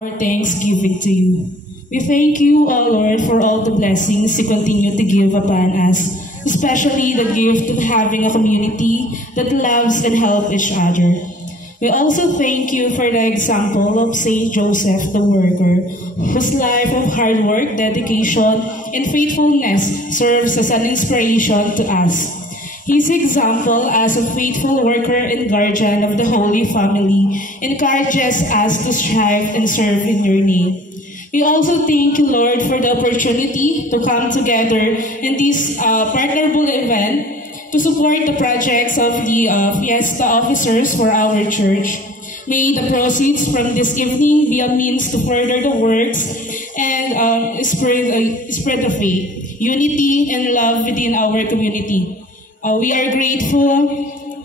Our thanksgiving to you. We thank you, O Lord, for all the blessings you continue to give upon us, especially the gift of having a community that loves and helps each other. We also thank you for the example of Saint Joseph the worker, whose life of hard work, dedication, and faithfulness serves as an inspiration to us. His example as a faithful worker and guardian of the Holy Family encourages us to strive and serve in your name. We also thank you, Lord, for the opportunity to come together in this partnerable event to support the projects of the Fiesta officers for our church. May the proceeds from this evening be a means to further the works and spread the faith, unity, and love within our community. We are grateful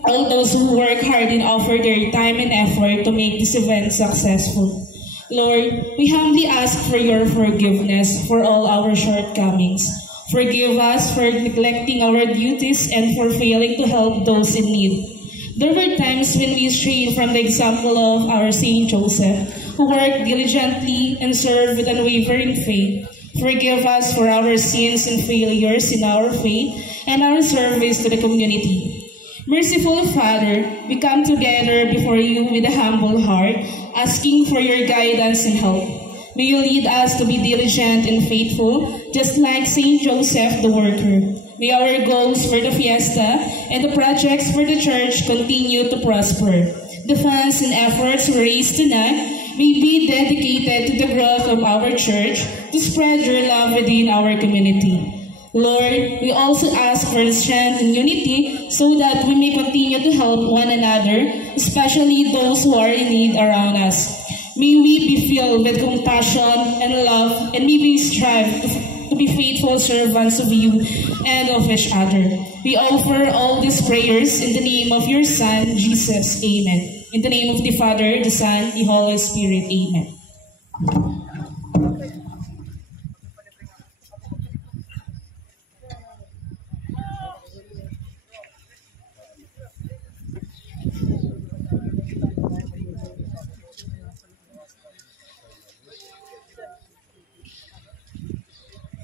all those who work hard and offer their time and effort to make this event successful. Lord, we humbly ask for your forgiveness for all our shortcomings. Forgive us for neglecting our duties and for failing to help those in need. There were times when we strayed from the example of our Saint Joseph, who worked diligently and served with unwavering faith. Forgive us for our sins and failures in our faith and our service to the community. Merciful Father, we come together before you with a humble heart, asking for your guidance and help. May you lead us to be diligent and faithful, just like Saint Joseph the worker. May our goals for the fiesta and the projects for the church continue to prosper. The funds and efforts raised tonight may be dedicated to the growth of our church to spread your love within our community. Lord, we also ask for strength and unity so that we may continue to help one another, especially those who are in need around us. May we be filled with compassion and love, and may we strive to be faithful servants of you and of each other. We offer all these prayers in the name of your Son, Jesus. Amen. In the name of the Father, the Son, the Holy Spirit. Amen.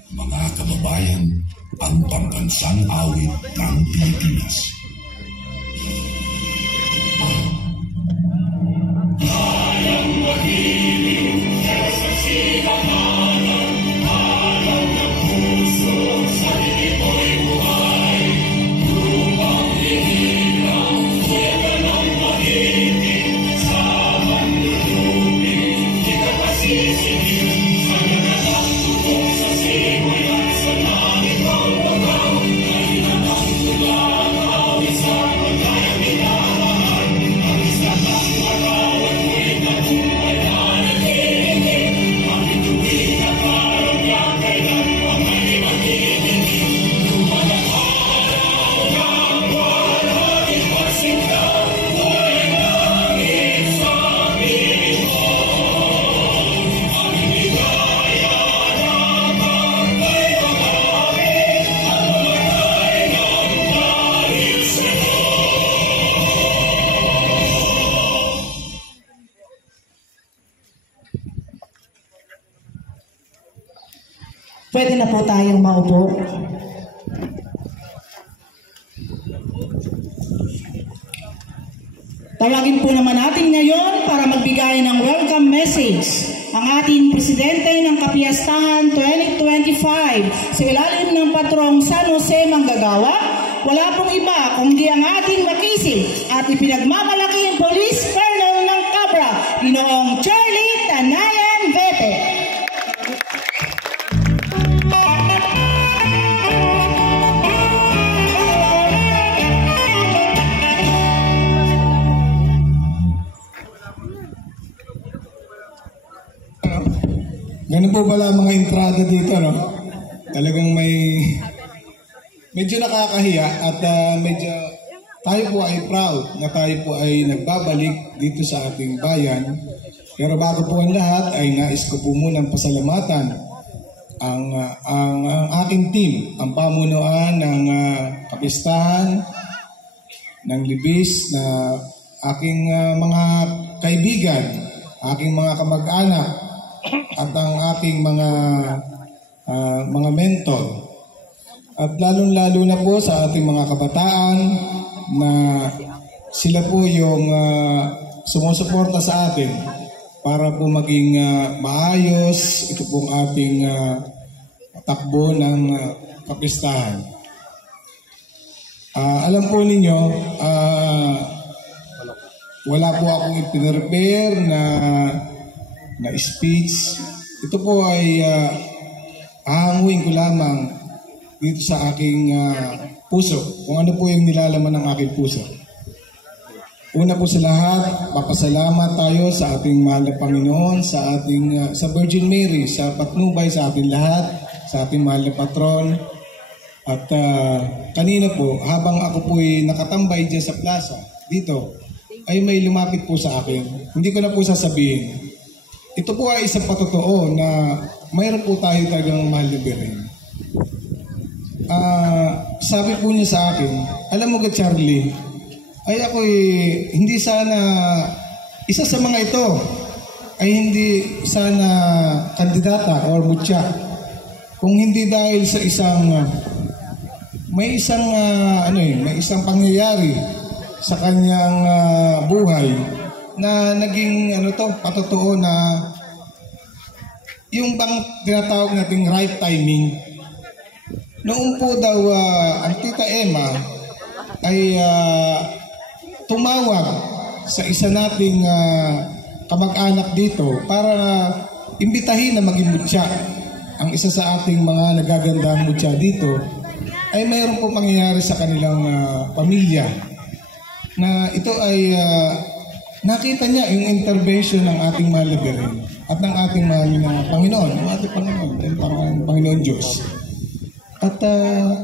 Mga kababayan, ang pambansang awit ng Pilipinas. Hayang magiging sa sinamanan, hayang ng puso sa ito'y buhay. Lupang hinilang, kuya ng magiging sa manluluping, di ka pasisigil sa nagatang tutok sa simoy at sa langit ang bagaw. Kailan ang tulang awit sa pagkayang minamahal, ang isla ng marawan mo'y nabuhay na nagiging. Bakit tuwing nakarang yan, kailan pa may magiging? Lumalang araw na walang ipagsinta, buhay langit sa piling mo. Ang inigaya naman kay marami, at mamatay ng dahil sa'yo. Pwede na po tayong maupo. Tawagin po naman natin ngayon para magbigay ng welcome message ang ating presidente ng Kapiyastahan 2025 sa ilalim ng patrong San Jose Manggagawa. Wala pong iba kundi ang ating makisig at ipinagmamalaking Police Colonel ng Cabra, Ginoong Charlie Tanayan Vete. Ganun po pala ang mga entrada dito, no? Talagang medyo nakakahiya at medyo tayo po ay proud na tayo po ay nagbabalik dito sa ating bayan. Pero bago po ang lahat ay nais ko po munang pasalamatan ang aking team, ang pamunuan ng kapistahan, ng Libis na aking mga kaibigan aking mga kamag-anak, at ang aking mga mentor. At lalong-lalo na po sa ating mga kabataan na sila po yung sumusuporta sa atin para po maging maayos ito pong ating takbo ng kapistahan. Alam po ninyo, wala po akong ipinrepare na speech. Ito po ay hahanguin ko lamang dito sa aking puso, kung ano po yung nilalaman ng aking puso. Una po sa lahat, papasalamat tayo sa ating mahal na Panginoon, sa Virgin Mary, sa patnubay sa ating lahat, sa ating mahal na patron. At kanina po, habang ako po ay nakatambay dyan sa plaza, dito, ay may lumapit po sa akin. Hindi ko na po sasabihin. Ito po ay isang patotoo na mayroon po tayo talagang mahal na Birhen. Sabi po niya sa akin, alam mo ka Charlie, ay ako'y hindi sana, isa sa mga ito, ay hindi sana kandidata or mutya. Kung hindi dahil sa may isang pangyayari sa kanyang buhay na naging patotoo na yung bang tinatawag nating right timing. Noon po daw ang Tita Emma ay tumawag sa isa nating kamag-anak dito para imbitahin na maging mutya. Ang isa sa ating mga nagagandang mutya dito ay mayroon po pangyayari sa kanilang pamilya na ito ay nakita niya yung intervention ng ating mahal na Birhen at ng ating mahal na Panginoon, ng ating Panginoon Diyos. At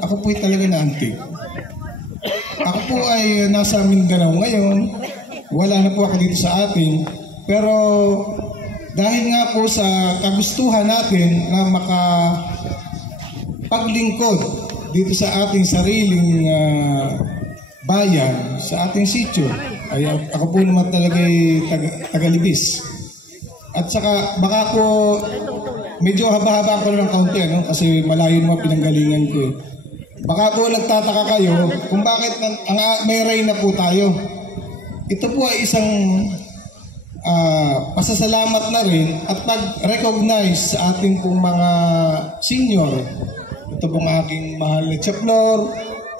ako po'y talaga naantig. Ako po ay nasa Mindanao ngayon, wala na po ako dito sa atin, pero dahil nga po sa kagustuhan natin na makapaglingkod dito sa ating sariling bayan, sa ating sityo, ay ako po naman talaga ay tagalibis. At saka baka po medyo haba-haba ko ng kaunti kasi malayo naman pinanggalingan ko eh. Baka po nagtataka kayo kung bakit may reyna po tayo. Ito po ay isang pasasalamat na rin at pag-recognize sa ating pong mga senior. Ito pong aking mahal na Chaplor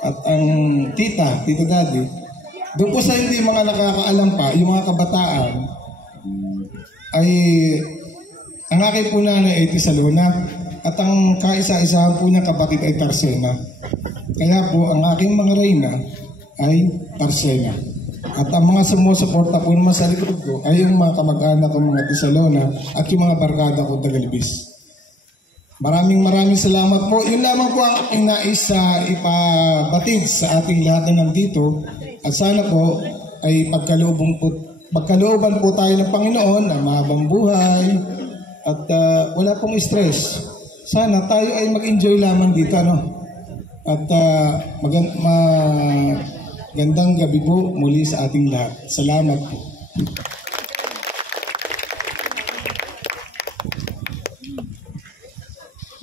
at ang Tita Daddy. Doon po sa hindi mga nakakaalam pa, yung mga kabataan, ay ang aking po nanay ay Tisalona at ang kaisa-isahan po niya kapatid ay Tarsena. Kaya po ang aking mga reyna ay Tarsena. At ang mga sumusuporta po naman sa likod ko ay yung mga kamag-anak ko mga Tisalona at yung mga barkada ko Tagalibis. Maraming salamat po. Yun lamang po ang aking nais ipabatid sa ating lahat na nandito. At sana po ay pagkalooban po tayo ng Panginoon na mahabang buhay at wala pong stress. Sana tayo ay mag-enjoy lamang dito. At magandang gabi po muli sa ating lahat. Salamat po.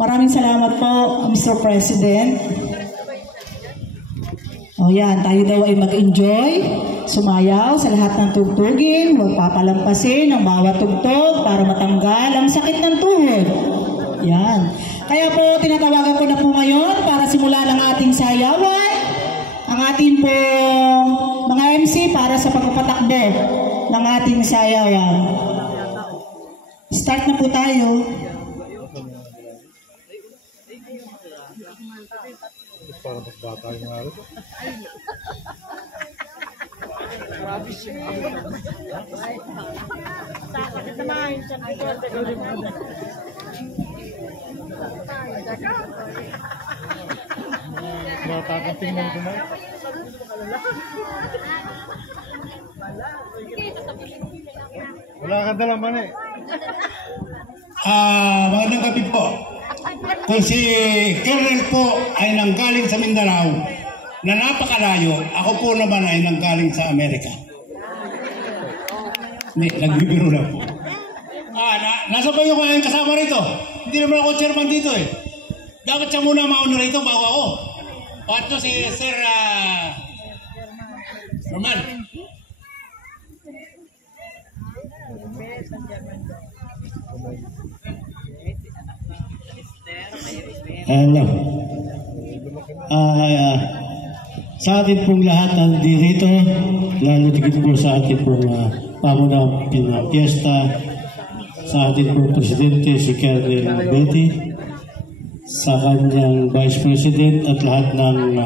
Maraming salamat po, Mr. President. O yan, tayo daw ay mag-enjoy, sumayaw sa lahat ng tugtugin, huwag papalampasin ang bawat tugtog para matanggal ang sakit ng tuhod. Yan. Kaya po, tinatawagan ko na po ngayon para simulan ang ating sayawan, ang ating po mga MC para sa pagpapatakbo ng ating sayawan. Start na po tayo. Para mas bata yung araw. Matakating mo na. Wala ka dalang mani. Magandang gabi po. Kung si Colonel po ay nanggaling sa Mindanao na napakalayo, ako po naman ay nanggaling sa Amerika. Nagbibiro lang po. nasa ba yung kayang kasama rito? Hindi naman ako chairman dito eh. Dapat siya muna mauna rito bago ako. At to si Sir Roman. Hello. Sa atin pong lahat nandito, lalo tigit po sa atin pong pamunang piyesta, sa atin pong presidente si Colonel Betty, sa kanyang vice president at lahat ng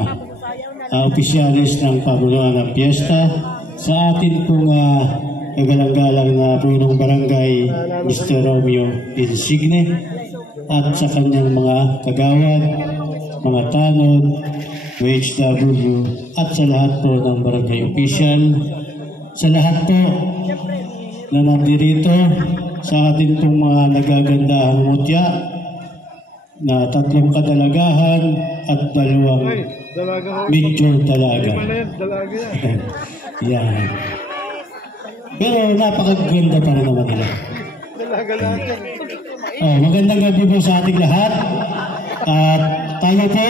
opisyalis ng pamunuan ng piyesta, sa atin pong kagalang-galang na punong barangay Mr. Romeo Insigne, at sa kanyang mga kagawad, mga tanod, WHW, at sa lahat po ng barangay official, sa lahat po na nandirito, sa ating pong mga nagagandahang mutya, na 3 kadalagahan at 2 major dalaga. Yan. Pero napakaganda pa rin naman nila. Magandang gabi po sa ating lahat. At tayo po,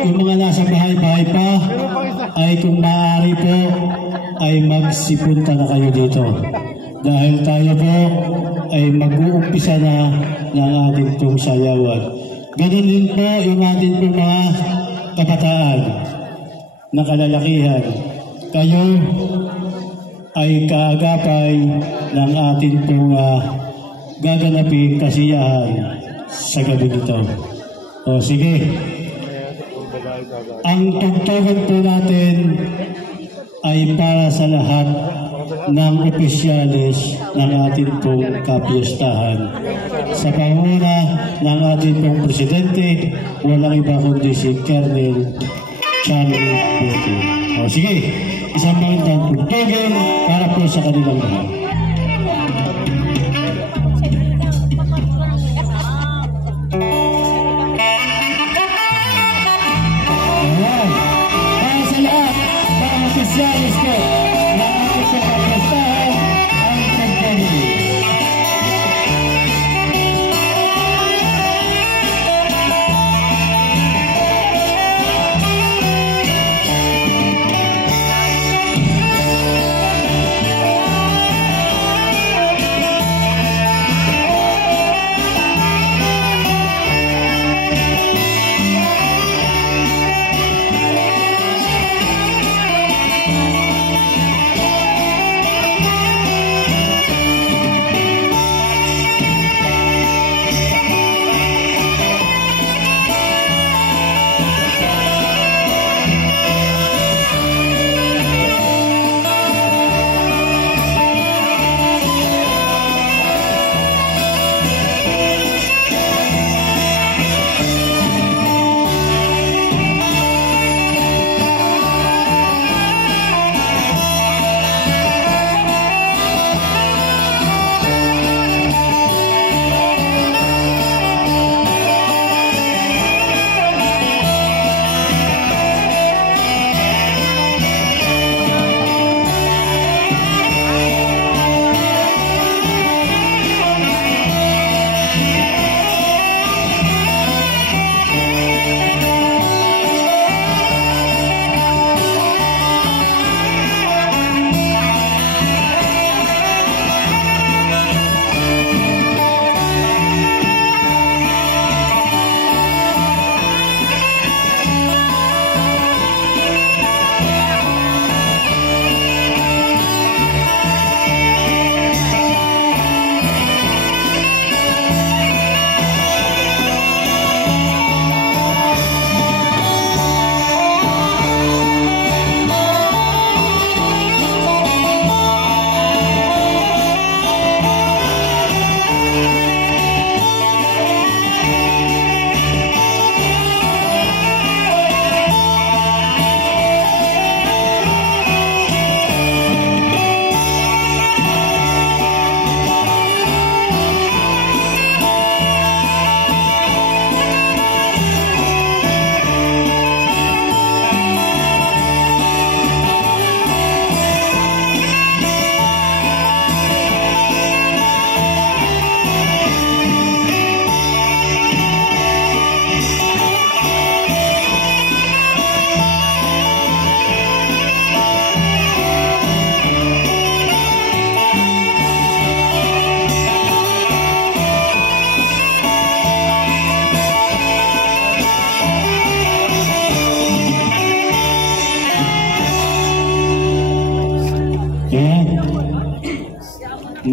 yung mga nasa bahay-bahay pa, ay kung maaari po, ay magsipunta na kayo dito. Dahil tayo po ay mag-uumpisa na ng ating pong sayawan. Ganun din po yung ating pong mga kabataan na kalalakihan. Kayo ay kaagapay ng ating pong gaganapin kasiyahan sa gabi nito. O sige, ang tugtugan po natin ay para sa lahat ng opisyalis ng ating pong kapiyastahan. Sa panguna ng ating pong presidente, walang iba kundi si Colonel Charlie Betty. O sige, isang magandang tugtugan para po sa kanilang lahat. Oficiales ko na ako sa kapiyastahan ang pagpili.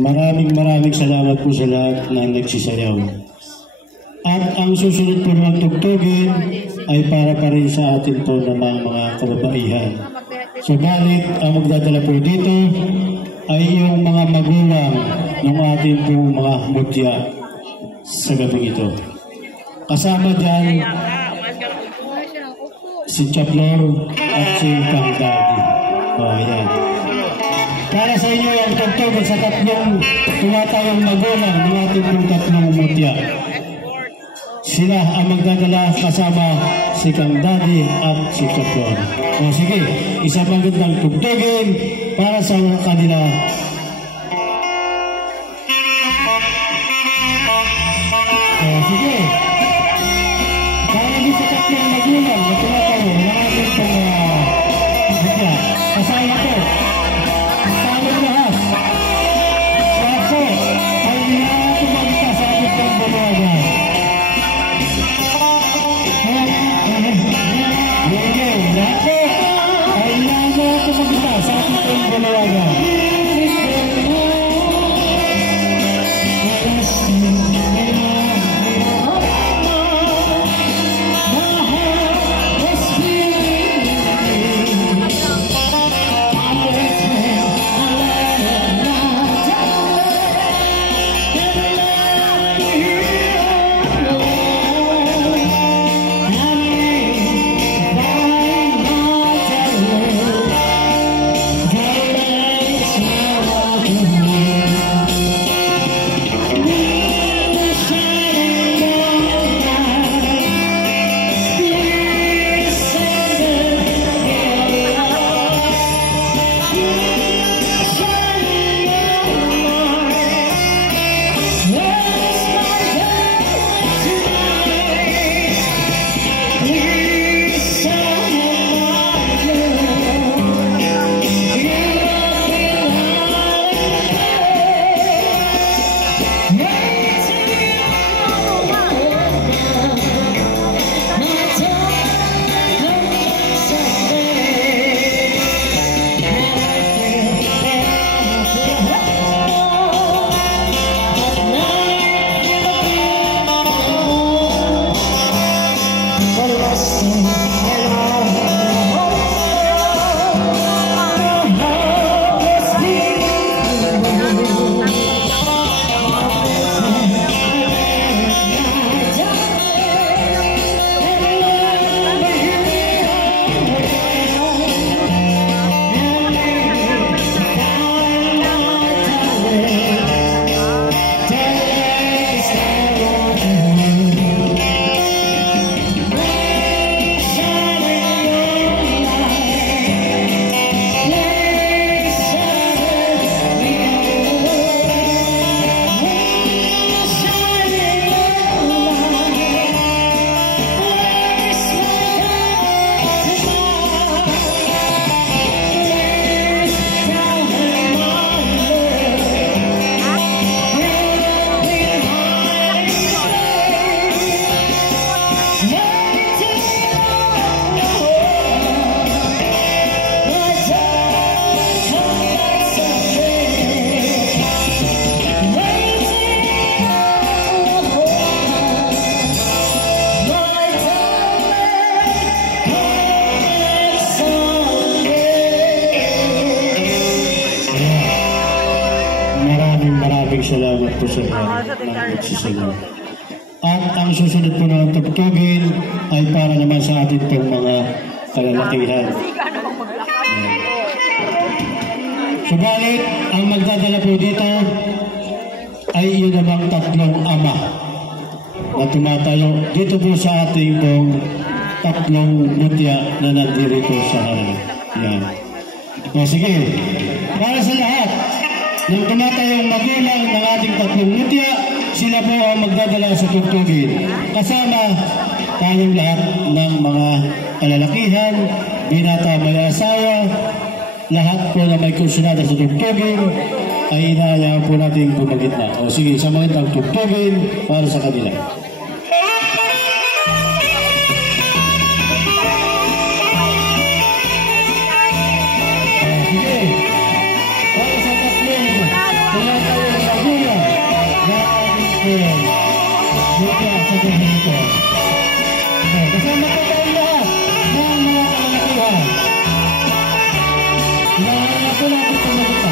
Maraming salamat po sa lahat na nagsisayaw. At ang susunod po ng tugtugin ay para pa rin sa atin po ng mga kababaihan. Subalit, ang magdadala po dito ay yung mga magulang ng ating po mga mutya sa gabi ito. Kasama dyan si Chaplor at si Kang Daddy. Ayan. Para sa inyo ang tugtugin sa tatlong tumatayong magulang ng ating po tatlong mutya. Sila ang magdadala kasama si Kang Daddy at si Chaplor. O sige, isang magandang tugtugin para sa kanila. O sige, para din sa tatlong magulang na tumatayo ng ating pong mutya. Kasama ko, tayong lahat. Lahat po ay nilahat magka sa ating pong bulaga. Maraming salamat po sa lahat ng nagsisayaw. At ang susunod po ng tugtugin ay para naman sa ating pong mga kalalakihan. Subalit, ang magdadala po dito ay yun namang tatlong ama na tumatayo dito po sa ating pong tatlong mutya na nandirito sa harap. Yan. O sige, para sa lahat ng tumatayong magulang ng ating tatlong mutya, sila po ang magdadala sa tugtugin. Kasama tayong lahat ng mga kalalakihan, binata may asawa, lahat po na may kursunada sa tugtugin, ay inaayahan po natin bumagitna. O sige, sa mga tugtugin para sa kanila. Sige, para sa tatlong tumatayong Gabriel. Dito sa buhay ito. Kasama ko tayo lahat ng mga kalalakihan. Lahat ko natin pumagita.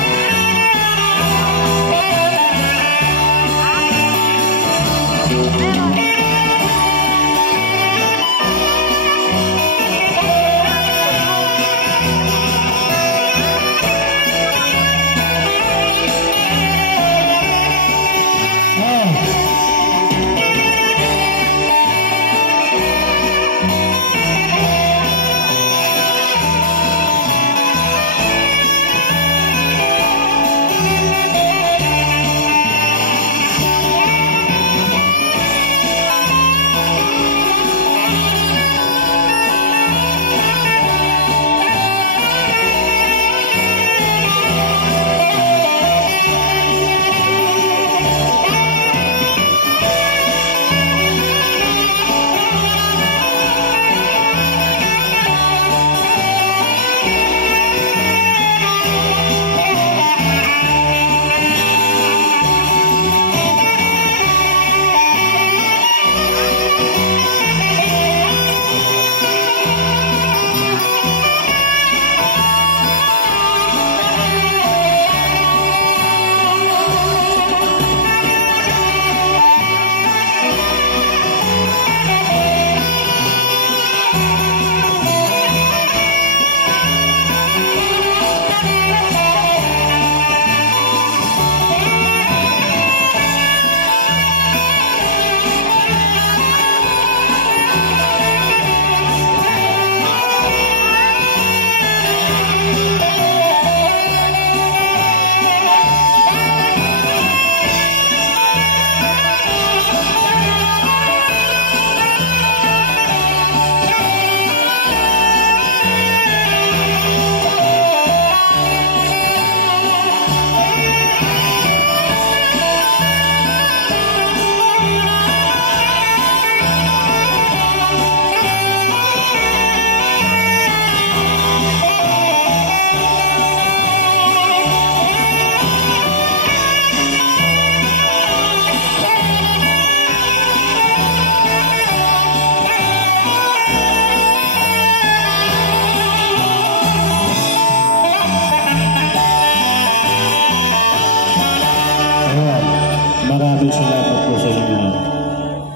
Maraming salamat po sa inyo.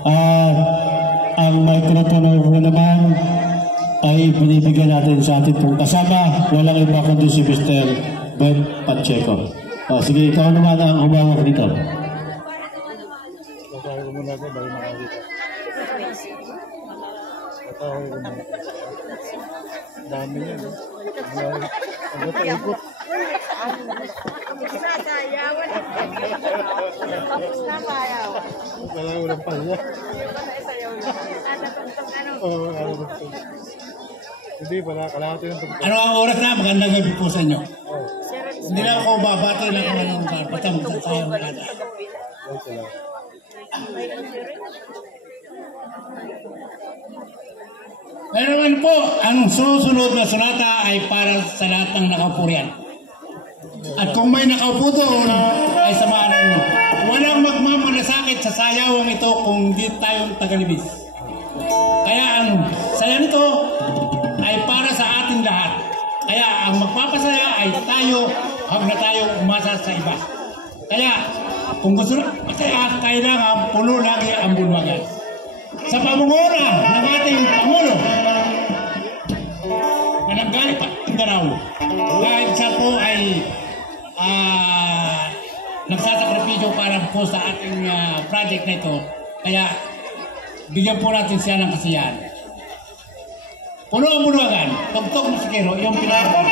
At ang may tinatanaw ko naman ay binibigyan natin sa ating pong kasama. Walang iba kundi si Mr. Ben Pacheco. Sige, ikaw naman ang humawak dito. Tatawag ko muna ako bago makakita. Tatawag ko muna. Dami yan. Ang ikot. Kailangan ko ng palya. Hindi pala, kailangan tayo ng pagkakas. Ano ang oras na? Magandang gabi po sa inyo. Hindi lang ako babati lang kung anong basta magsasayang maganda. Pero naman po, ang susunod na sonata ay para sa lahat ng nakapurian. At kung may nakaupo doon, ay samahan nyo. Walang magmamalasakit sa sayawang ito kung di tayong tagalibis. Kaya ang saya nito ay para sa ating lahat. Kaya ang magpapasaya ay tayo, huwag na tayong umasa sa iba. Kaya kung gusto na, kailangan puno lagi ang bulwagan. Sa pamunguna ng ating Pangulo, mananggaling pa Mindanao, kahit siya po ay nagsasakripisyo para po sa ating project na ito, kaya bigyan po natin siya ng kasiyahan. Puno ang bulwagan, tugtog na sikero, yung pinaka